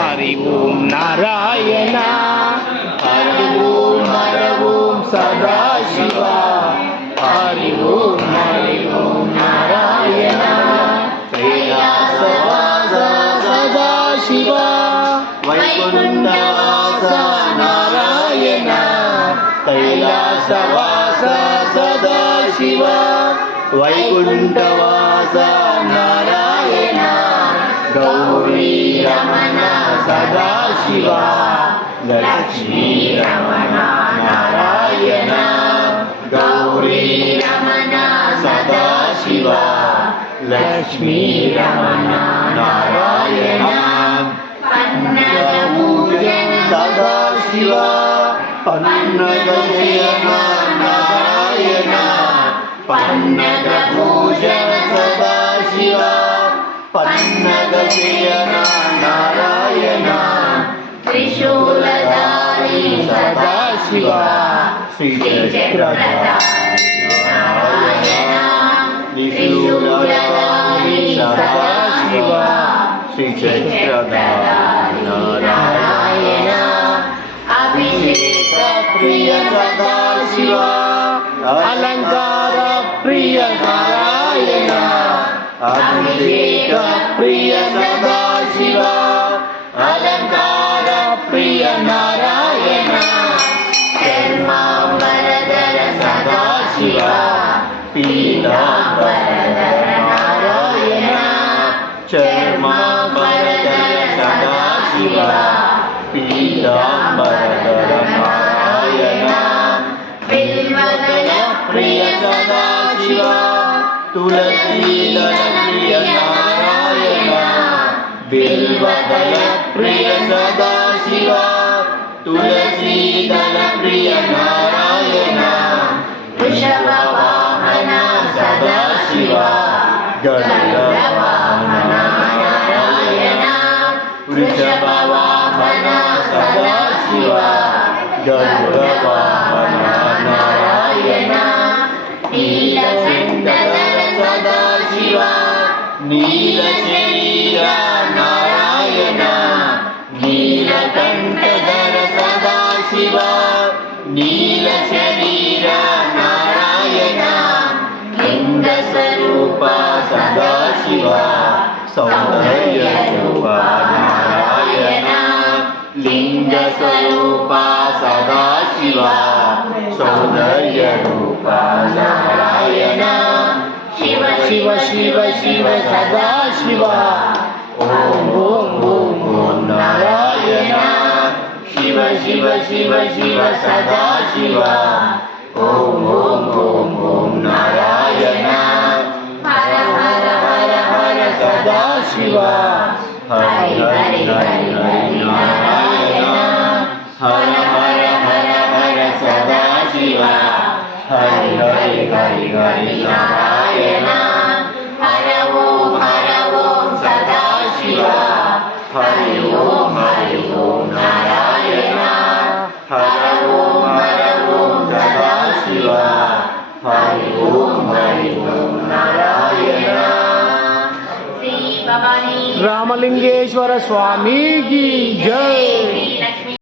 हरि ओम नारायण हरि ओम सदाशिवा हरि ओम नारायण कैलासवास सदाशिवा वैकुंठवास नारायण कैलासवास सदाशिवा वैकुंठवास नारायण गौरी रमण सदाशिवा लक्ष्मी रमण नारायण गौरी रमण सदाशिवा लक्ष्मी रमण नारायण पन्नगपूजन सदाशिवा पन्नगशयन नारायण पन्नगपूजन सदाशिवा पन्नगशयन नारायण त्रिशूलधारी सदाशिवा श्रीचक्रधारी नारायण त्रिशूलधारी सदाशिवा श्रीचक्रधारी नारायण अभिषेक प्रिय सदाशिवा अलंकार प्रिय नारायण अभिषेक प्रिय सदाशिवा अलंकार प्रिय नारायण चर्मांबरधर सदाशिवा पीतांबरधर नारायण चर्मांबरधर सदाशिवा पीतांबरधर नारायण बिल्वदल प्रिय सदाशिवा तुलसीदल प्रिय नारायण बिल्वदल प्रिय सदाशिवा तुलसीदल प्रिय नारायण वृषभवाहन सदाशिवा गरुडवाहन नारायण वृषभवाहन सदाशिवा गरुडवाहन नारायण नीलकंठधर सदाशिवा नीलशरीर नारायण नीलकंठधर सदाशिवा नीलशरीर नारायण लिंगस्वरूप सदाशिवा सौंदर्यरूप नारायण लिंगस्वरूप सदाशिवा सौंदर्यरूप नारायण शिव शिव शिव शिव सदाशिवा ओम ओम ओम ओम नारायण शिव शिव शिव शिव सदाशिवा ओम ओम ओम ओम नारायण हर हर हर हर सदाशिवा हरि हरि हरि हरि नारायण हर हर हर हर सदाशिवा हरि हरि हरि हरि नारायण हर ओम सदाशिवा हरि ओम नारायण हर ओम सदाशिवा हरि ओम नारायण रामलिंगेश्वर स्वामी की जय।